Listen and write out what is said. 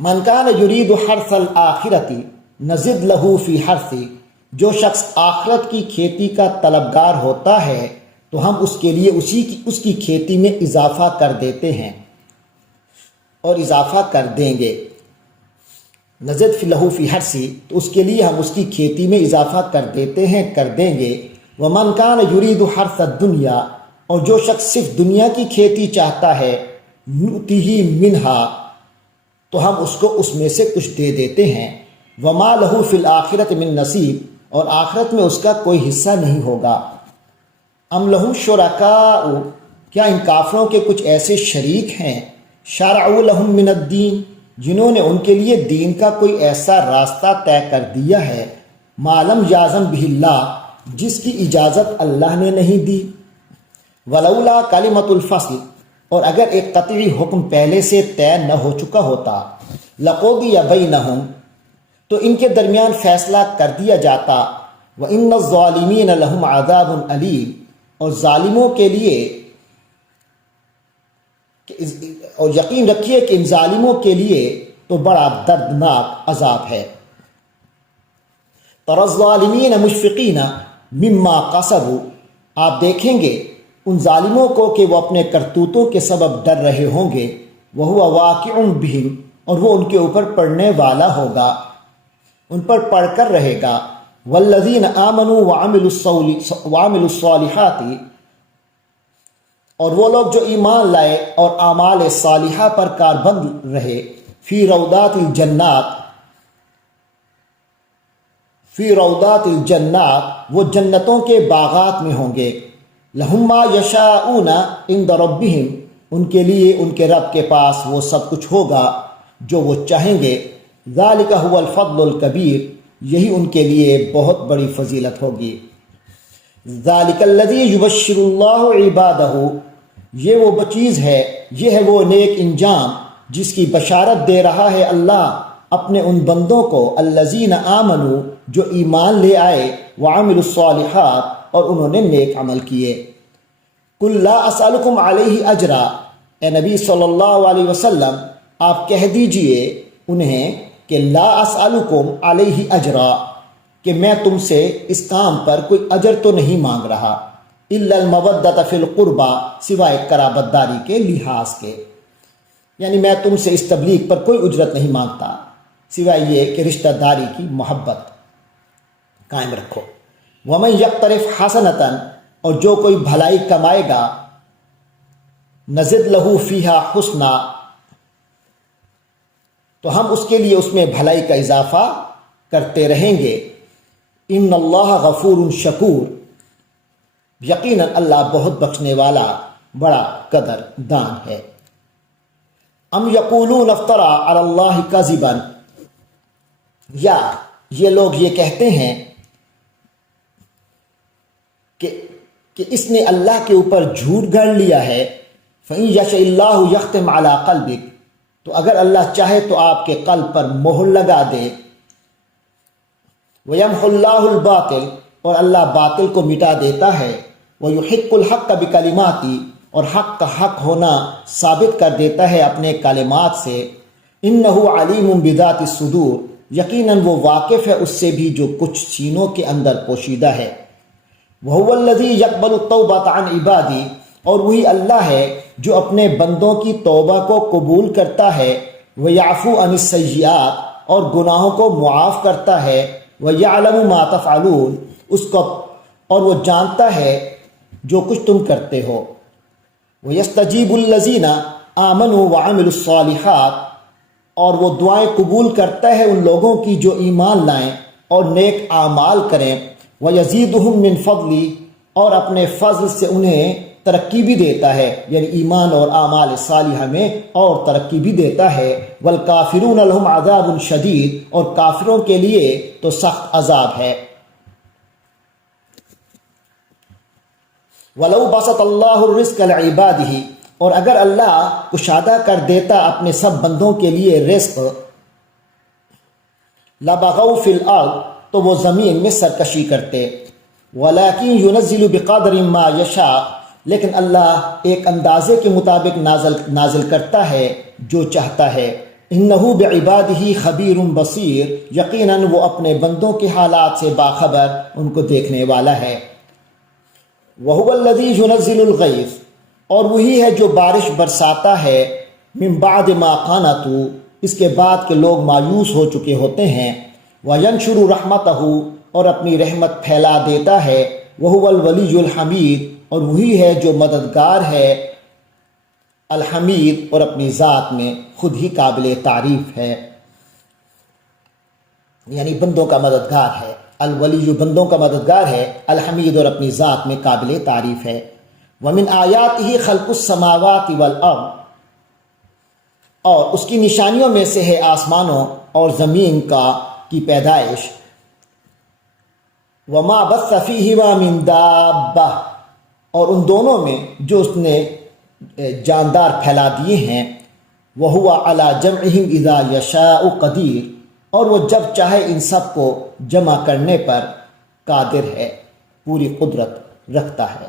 من کان یرید حرث الآخرۃ نزد لہ فی حرثی، جو شخص آخرت کی کھیتی کا طلبگار ہوتا ہے تو ہم اس کے لیے اس کی کھیتی میں اضافہ کر دیتے ہیں اور اضافہ کر دیں گے۔ نزد لہ فی حرثی، تو اس کے لیے ہم اس کی کھیتی میں اضافہ کر دیتے ہیں، کر دیں گے۔ ومن کان یرید حرث الدنیا، اور جو شخص صرف دنیا کی کھیتی چاہتا ہے، نؤتیہ منہا، تو ہم اس کو اس میں سے کچھ دے دیتے ہیں۔ وما لہ فی الآخرۃ من نصیب، اور آخرت میں اس کا کوئی حصہ نہیں ہوگا۔ ام لہم شرکاء، کیا ان کافروں کے کچھ ایسے شریک ہیں، شرعوا لہم من الدین، جنہوں نے ان کے لیے دین کا کوئی ایسا راستہ طے کر دیا ہے، ما لم یاذن بہ اللہ، جس کی اجازت اللہ نے نہیں دی۔ ولولا کلمۃ الفصل، اور اگر ایک قطعی حکم پہلے سے طے نہ ہو چکا ہوتا، لقضی بینہم، تو ان کے درمیان فیصلہ کر دیا جاتا۔ وَإِنَّ الظَّالِمِينَ لَهُمْ عَذَابٌ أَلِيمٌ، اور ظالموں کے لیے، اور یقین رکھیے کہ ان ظالموں کے لیے تو بڑا دردناک عذاب ہے۔ تَرَى الظَّالِمِينَ مُشْفِقِينَ مِمَّا قَصَبُوا، آپ دیکھیں گے ان ظالموں کو کہ وہ اپنے کرتوتوں کے سبب ڈر رہے ہوں گے۔ وَهُوَ وَاقِعٌ بِهِمْ، اور وہ ان کے اوپر پڑنے والا ہوگا، ان پر پڑھ کر رہے گا۔ وَالَّذِينَ آمَنُوا وَعَمِلُوا الصَّالِحَاتِ، اور وہ لوگ جو ایمان لائے اور اعمال صالحہ پر کاربند رہے، فی روضات الجنات، فی روضات الجنات، وہ جنتوں کے باغات میں ہوں گے۔ لہم ما یشاءون عند ربہم، ان کے لیے ان کے رب کے پاس وہ سب کچھ ہوگا جو وہ چاہیں گے۔ ذالک هو الفضل الکبیر، یہی ان کے لیے بہت بڑی فضیلت ہوگی۔ ذالک الذی یبشر اللہ عبادہ، یہ وہ چیز ہے، یہ ہے وہ نیک انجام جس کی بشارت دے رہا ہے اللہ اپنے ان بندوں کو، الذین آمنوا، جو ایمان لے آئے، وعملوا الصالحات، اور انہوں نے نیک عمل کیے۔ قل لا اسألکم علیہ اجرا، اے نبی صلی اللہ علیہ وسلم آپ کہہ دیجئے انہیں کہ لا اسألکم علیہ اجرا، کہ میں تم سے اس کام پر کوئی اجر تو نہیں مانگ رہا، الا المودۃ فی القربى، سوائے قرابت داری کے لحاظ کے، یعنی میں تم سے اس تبلیغ پر کوئی اجرت نہیں مانگتا سوائے یہ کہ رشتہ داری کی محبت قائم رکھو۔ ومن یقترف حسنۃ، اور جو کوئی بھلائی کمائے گا، نزد لہ فیہا حسنا، تو ہم اس کے لیے اس میں بھلائی کا اضافہ کرتے رہیں گے۔ ان اللہ غفور شکور، یقیناً اللہ بہت بخشنے والا، بڑا قدر دان ہے۔ ام یقولون افترى علی اللہ کذبا، یا یہ لوگ یہ کہتے ہیں کہ اس نے اللہ کے اوپر جھوٹ گھڑ لیا ہے۔ فَإِن يَشَإِ اللَّهُ يَخْتِمْ عَلَى قَلْبِكَ، تو اگر اللہ چاہے تو آپ کے قلب پر مہر لگا دے۔ وَيَمْحُ اللَّهُ الْبَاطِلَ، اور اللہ باطل کو مٹا دیتا ہے۔ وَيُحِقُّ الْحَقَّ بِكَلِمَاتِهِ، اور حق کا حق ہونا ثابت کر دیتا ہے اپنے کلمات سے۔ إِنَّهُ عَلِيمٌ بِذَاتِ الصُّدُورِ، یقیناً وہ واقف ہے اس سے بھی جو کچھ سینوں کے اندر پوشیدہ ہے۔ وَهُوَ الَّذِي يَقْبَلُ التَّوْبَةَ عَنْ عِبَادِهِ، اور وہی اللہ ہے جو اپنے بندوں کی توبہ کو قبول کرتا ہے۔ وَيَعْفُو عَنِ السَّيِّئَاتِ، اور گناہوں کو معاف کرتا ہے۔ وَيَعْلَمُ مَا تَفْعَلُونَ، اس کو اور وہ جانتا ہے جو کچھ تم کرتے ہو۔ وَيَسْتَجِيبُ الَّذِينَ آمَنُوا وَعَمِلُوا الصَّالِحَاتِ، اور وہ دعائیں قبول کرتا ہے ان لوگوں کی جو ایمان لائیں اور نیک اعمال کریں۔ وَيَزِيدُهُم مِّن فَضْلِهِ، اور اپنے فضل سے انہیں ترقی بھی دیتا ہے، یعنی ایمان اور اعمال صالحہ میں اور ترقی بھی دیتا ہے۔ وَالْكَافِرُونَ لَهُمْ عَذَابٌ شَدِيدٌ، اور کافروں کے لیے تو سخت عذاب ہے۔ وَلَوْ بَسَطَ اللَّهُ الرِّزْقَ لِعِبَادِهِ، اور اگر اللہ کشادہ کر دیتا اپنے سب بندوں کے لیے رزق، لَبَغَوْا فِي الْأَرْضِ، تو وہ زمین میں سرکشی کرتے۔ وَلَٰكِن يُنَزِّلُ بِقَدْرٍ مَّا يَشَاءُ، لیکن اللہ ایک اندازے کے مطابق نازل کرتا ہے جو چاہتا ہے۔ انہو بعبادہ خبیر بصیر، یقیناً وہ اپنے بندوں کے حالات سے باخبر، ان کو دیکھنے والا ہے۔ وہو الذی ینزل الغیث، اور وہی ہے جو بارش برساتا ہے، من بعد ما قنطوا، اس کے بعد کہ لوگ مایوس ہو چکے ہوتے ہیں، وینشر رحمتہ، اور اپنی رحمت پھیلا دیتا ہے، وہو الولی الحمید، اور وہی ہے جو مددگار ہے، الحمید، اور اپنی ذات میں خود ہی قابل تعریف ہے، یعنی بندوں کا مددگار ہے۔ الولی جو بندوں کا مددگار ہے، الحمید، اور اپنی ذات میں قابل تعریف ہے۔ ومن آیاتہ خلق السماوات والارض، اور اس کی نشانیوں میں سے ہے آسمانوں اور زمین کی پیدائش۔ وما بث فیہما من دابہ، اور ان دونوں میں جو اس نے جاندار پھیلا دیے ہیں۔ وہو علی جمعہم اذا یشاء قدیر، اور وہ جب چاہے ان سب کو جمع کرنے پر قادر ہے، پوری قدرت رکھتا ہے۔